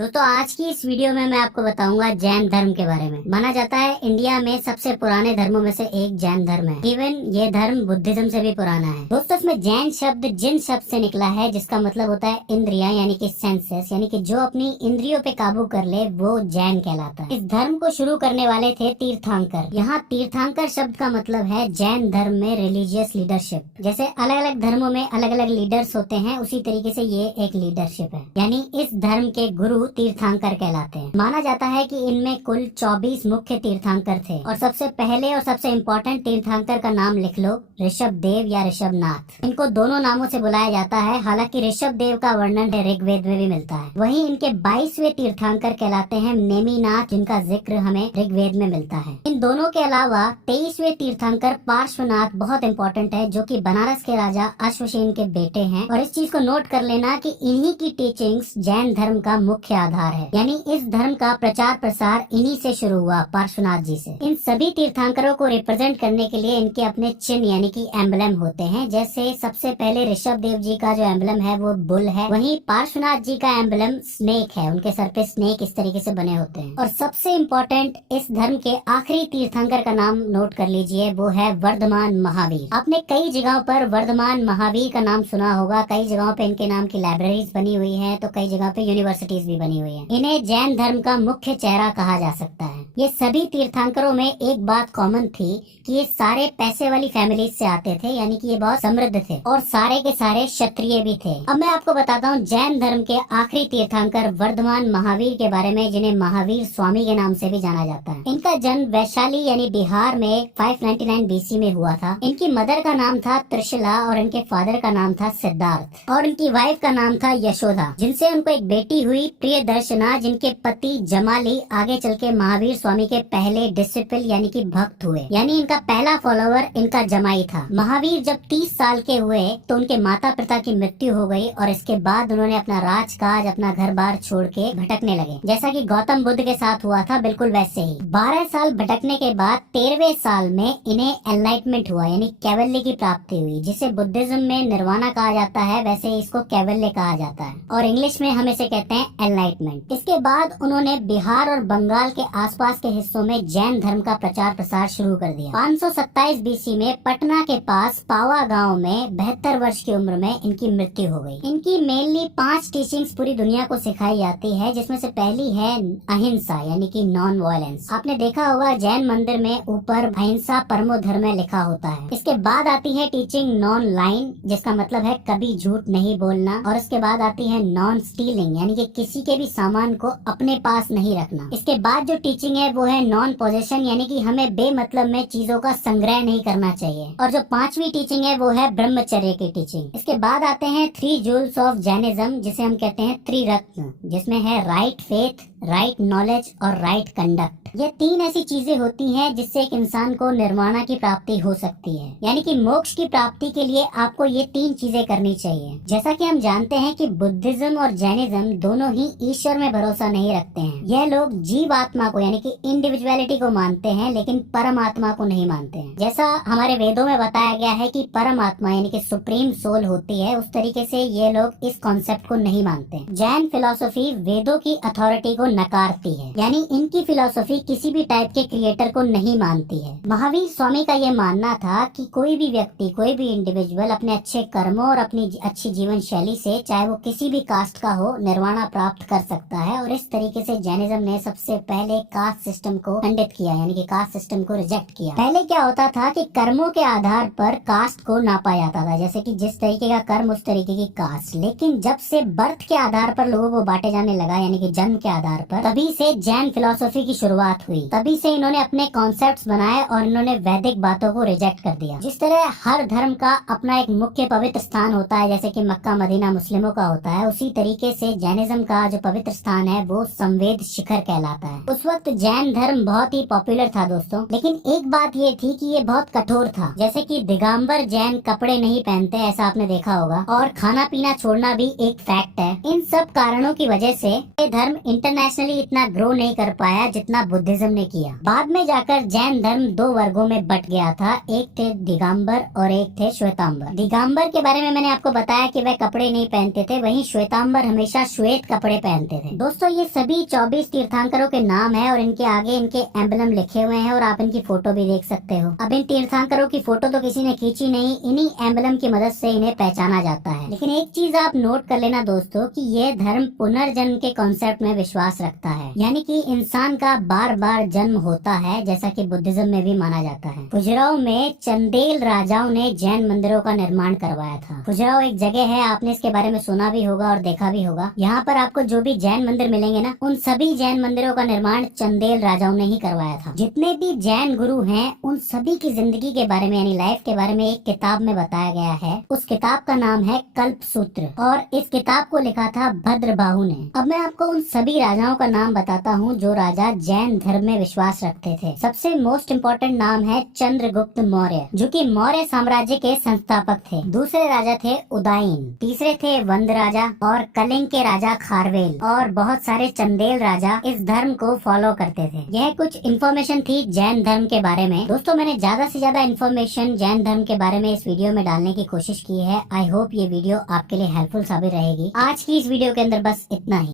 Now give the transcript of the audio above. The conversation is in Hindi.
दोस्तों आज की इस वीडियो में मैं आपको बताऊंगा जैन धर्म के बारे में। माना जाता है इंडिया में सबसे पुराने धर्मों में से एक जैन धर्म है। इवन ये धर्म बुद्धिज्म से भी पुराना है। दोस्तों इसमें जैन शब्द जिन शब्द से निकला है, जिसका मतलब होता है इंद्रियां यानी कि सेंसेस, यानी कि जो अपनी इंद्रियों पे काबू कर ले वो जैन कहलाता है। इस धर्म को शुरू करने वाले थे तीर्थंकर। यहाँ तीर्थंकर शब्द का मतलब है जैन धर्म में रिलीजियस लीडरशिप। जैसे अलग अलग धर्मों में अलग अलग लीडर्स होते हैं, उसी तरीके से ये एक लीडरशिप है। यानी इस धर्म के गुरु तीर्थंकर कहलाते हैं। माना जाता है कि इनमें कुल 24 मुख्य तीर्थंकर थे और सबसे पहले और सबसे इम्पोर्टेंट तीर्थंकर का नाम लिख लो, ऋषभ देव या ऋषभ नाथ। इनको दोनों नामों से बुलाया जाता है। हालांकि ऋषभ देव का वर्णन ऋग्वेद में भी मिलता है। वहीं इनके 22वें तीर्थंकर कहलाते हैं नेमिनाथ, जिनका जिक्र हमें ऋग्वेद में मिलता है। इन दोनों के अलावा 23वें तीर्थंकर पार्श्वनाथ बहुत इम्पोर्टेंट है, जो कि बनारस के राजा अश्वसेन के बेटे हैं। और इस चीज को नोट कर लेना कि इन्हीं की टीचिंग्स जैन धर्म का मुख्य आधार है। यानी इस धर्म का प्रचार प्रसार इन्हीं से शुरू हुआ, पार्श्वनाथ जी से। इन सभी तीर्थंकरों को रिप्रेजेंट करने के लिए इनके अपने चिन्ह यानी कि एम्बलम होते हैं। जैसे सबसे पहले ऋषभ देव जी का जो एम्बलम है वो बुल है। वहीं पार्श्वनाथ जी का एम्बलम स्नेक है। उनके सर पे स्नेक इस तरीके से बने होते हैं। और सबसे इम्पोर्टेंट इस धर्म के आखिरी तीर्थंकर का नाम नोट कर लीजिए, वो है वर्धमान महावीर। आपने कई जगहों पर वर्धमान महावीर का नाम सुना होगा। कई जगहों पे इनके नाम की लाइब्रेरीज बनी हुई है, तो कई जगह पे यूनिवर्सिटीज भी बनी हुई है। इन्हें जैन धर्म का मुख्य चेहरा कहा जा सकता है। ये सभी तीर्थंकरों में एक बात कॉमन थी कि ये सारे पैसे वाली फैमिलीज से आते थे, यानी कि ये बहुत समृद्ध थे और सारे के सारे क्षत्रिय भी थे। अब मैं आपको बताता हूँ जैन धर्म के आखिरी तीर्थंकर वर्धमान महावीर के बारे में, जिन्हें महावीर स्वामी के नाम से भी जाना जाता है। इनका जन्म वैशाली यानी बिहार में 599 BC में हुआ था। इनकी मदर का नाम था त्रिशला और इनके फादर का नाम था सिद्धार्थ, और इनकी वाइफ का नाम था यशोदा, जिनसे उनको एक बेटी हुई प्रियदर्शना, जिनके पति जमाली आगे चल के महावीर स्वामी के पहले डिसिपल यानी कि भक्त हुए। यानी इनका पहला फॉलोवर इनका जमाई था। महावीर जब 30 साल के हुए तो उनके माता पिता की मृत्यु हो गई और इसके बाद उन्होंने अपना राजकाज, अपना घर बार छोड़ के भटकने लगे, जैसा कि गौतम बुद्ध के साथ हुआ था, बिल्कुल वैसे ही। 12 साल भटकने के बाद 13वें साल में इन्हें एनलाइटमेंट हुआ, यानी कैवल्य की प्राप्ति हुई, जिसे बुद्धिज्म में निर्वाणा कहा जाता है, वैसे इसको कैवल्य कहा जाता है और इंग्लिश में हम इसे कहते हैं एनलाइटमेंट। इसके बाद उन्होंने बिहार और बंगाल के आसपास के हिस्सों में जैन धर्म का प्रचार प्रसार शुरू कर दिया। 527 BC में पटना के पास पावा गांव में 72 वर्ष की उम्र में इनकी मृत्यु हो गई। इनकी मेनली 5 टीचिंग्स पूरी दुनिया को सिखाई जाती है, जिसमें से पहली है अहिंसा यानी कि नॉन वायलेंस। आपने देखा होगा जैन मंदिर में ऊपर अहिंसा परमो धर्म लिखा होता है। इसके बाद आती है टीचिंग नॉन लाइन, जिसका मतलब है कभी झूठ नहीं बोलना। और इसके बाद आती है नॉन स्टीलिंग, यानी कि किसी के भी सामान को अपने पास नहीं रखना। इसके बाद जो टीचिंग है वो है नॉन पोजेशन, यानी कि हमें बेमतलब में चीजों का संग्रह नहीं करना चाहिए। और जो 5वीं टीचिंग है वो है ब्रह्मचर्य की टीचिंग। इसके बाद आते हैं 3 जूल्स ऑफ जैनिज्म, जिसे हम कहते हैं त्रिरत्न, जिसमें है राइट फेथ, राइट नॉलेज और राइट कंडक्ट। ये 3 ऐसी चीजें होती हैं जिससे एक इंसान को निर्वाणा की प्राप्ति हो सकती है। यानी कि मोक्ष की प्राप्ति के लिए आपको ये 3 चीजें करनी चाहिए। जैसा कि हम जानते हैं कि बुद्धिज्म और जैनिज्म दोनों ही ईश्वर में भरोसा नहीं रखते हैं। यह लोग जीव आत्मा को यानी कि इंडिविजुअलिटी को मानते हैं, लेकिन परमात्मा को नहीं मानते हैं। जैसा हमारे वेदों में बताया गया है कि परमात्मा यानी कि सुप्रीम सोल होती है, उस तरीके से ये लोग इस कॉन्सेप्ट को नहीं मानते। जैन फिलॉसफी वेदों की अथॉरिटी को नकारती है, यानी इनकी फिलॉसफी किसी भी टाइप के क्रिएटर को नहीं मानती है। महावीर स्वामी का ये मानना था कि कोई भी व्यक्ति, कोई भी इंडिविजुअल अपने अच्छे कर्मों और अपनी अच्छी जीवन शैली से, चाहे वो किसी भी कास्ट का हो, निर्वाणा प्राप्त कर सकता है। और इस तरीके से जैनिज्म ने सबसे पहले कास्ट सिस्टम को खंडित किया, यानी कि कास्ट सिस्टम को रिजेक्ट किया। पहले क्या होता था कि कर्मों के आधार पर कास्ट को नापा जाता था, जैसे कि जिस तरीके का कर्म उस तरीके की कास्ट। लेकिन जब से बर्थ के आधार पर लोगों को बांटे जाने लगा, यानी कि जन्म के आधार पर, तभी से जैन फिलॉसफी की शुरुआत हुई। तभी से इन्होंने अपने कॉन्सेप्ट्स बनाए और इन्होंने वैदिक बातों को रिजेक्ट कर दिया। जिस तरह हर धर्म का अपना एक मुख्य पवित्र स्थान होता है, जैसे कि मक्का मदीना मुस्लिमों का होता है, उसी तरीके से जैनिज्म का जो पवित्र स्थान है वो संवेद शिखर कहलाता है। उस वक्त जैन धर्म बहुत ही पॉपुलर था दोस्तों, लेकिन एक बात ये थी कि ये बहुत कठोर था। जैसे कि दिगंबर जैन कपड़े नहीं पहनते, ऐसा आपने देखा होगा, और खाना पीना छोड़ना भी एक फैक्ट है। इन सब कारणों की वजह से ये धर्म इंटरनेशनल इंटरनेशनली इतना ग्रो नहीं कर पाया जितना बुद्धिज्म ने किया। बाद में जाकर जैन धर्म दो वर्गों में बट गया था, एक थे दिगंबर और एक थे श्वेतांबर। दिगंबर के बारे में मैंने आपको बताया कि वह कपड़े नहीं पहनते थे, वहीं श्वेतांबर हमेशा श्वेत कपड़े पहनते थे। दोस्तों ये सभी 24 तीर्थंकरों के नाम है और इनके आगे इनके एम्बलम लिखे हुए हैं और आप इनकी फोटो भी देख सकते हो। अब इन तीर्थंकरों की फोटो तो किसी ने खींची नहीं, इन्हीं एम्बलम की मदद से इन्हें पहचाना जाता है। लेकिन एक चीज आप नोट कर लेना दोस्तों कि यह धर्म पुनर्जन्म के कॉन्सेप्ट में विश्वास रखता है, यानी कि इंसान का बार बार जन्म होता है, जैसा कि बुद्धिज्म में भी माना जाता है। खजुराहो में चंदेल राजाओं ने जैन मंदिरों का निर्माण करवाया था। खजुराहो एक जगह है, आपने इसके बारे में सुना भी होगा और देखा भी होगा। यहाँ पर आपको जो भी जैन मंदिर मिलेंगे ना, उन सभी जैन मंदिरों का निर्माण चंदेल राजाओं ने ही करवाया था। जितने भी जैन गुरु हैं उन सभी की जिंदगी के बारे में यानी लाइफ के बारे में एक किताब में बताया गया है। उस किताब का नाम है कल्प सूत्र और इस किताब को लिखा था भद्रबाहु ने। अब मैं आपको उन सभी राजाओं का नाम बताता हूँ जो राजा जैन धर्म में विश्वास रखते थे। सबसे मोस्ट इम्पोर्टेंट नाम है चंद्रगुप्त मौर्य, जो कि मौर्य साम्राज्य के संस्थापक थे। दूसरे राजा थे उदयन, तीसरे थे वंद राजा और कलिंग के राजा खारवेल और बहुत सारे चंदेल राजा इस धर्म को फॉलो करते थे। यह कुछ इन्फॉर्मेशन थी जैन धर्म के बारे में। दोस्तों मैंने ज्यादा से ज्यादा इन्फॉर्मेशन जैन धर्म के बारे में इस वीडियो में डालने की कोशिश की है। आई होप ये वीडियो आपके लिए हेल्पफुल साबित रहेगी। आज की इस वीडियो के अंदर बस इतना ही।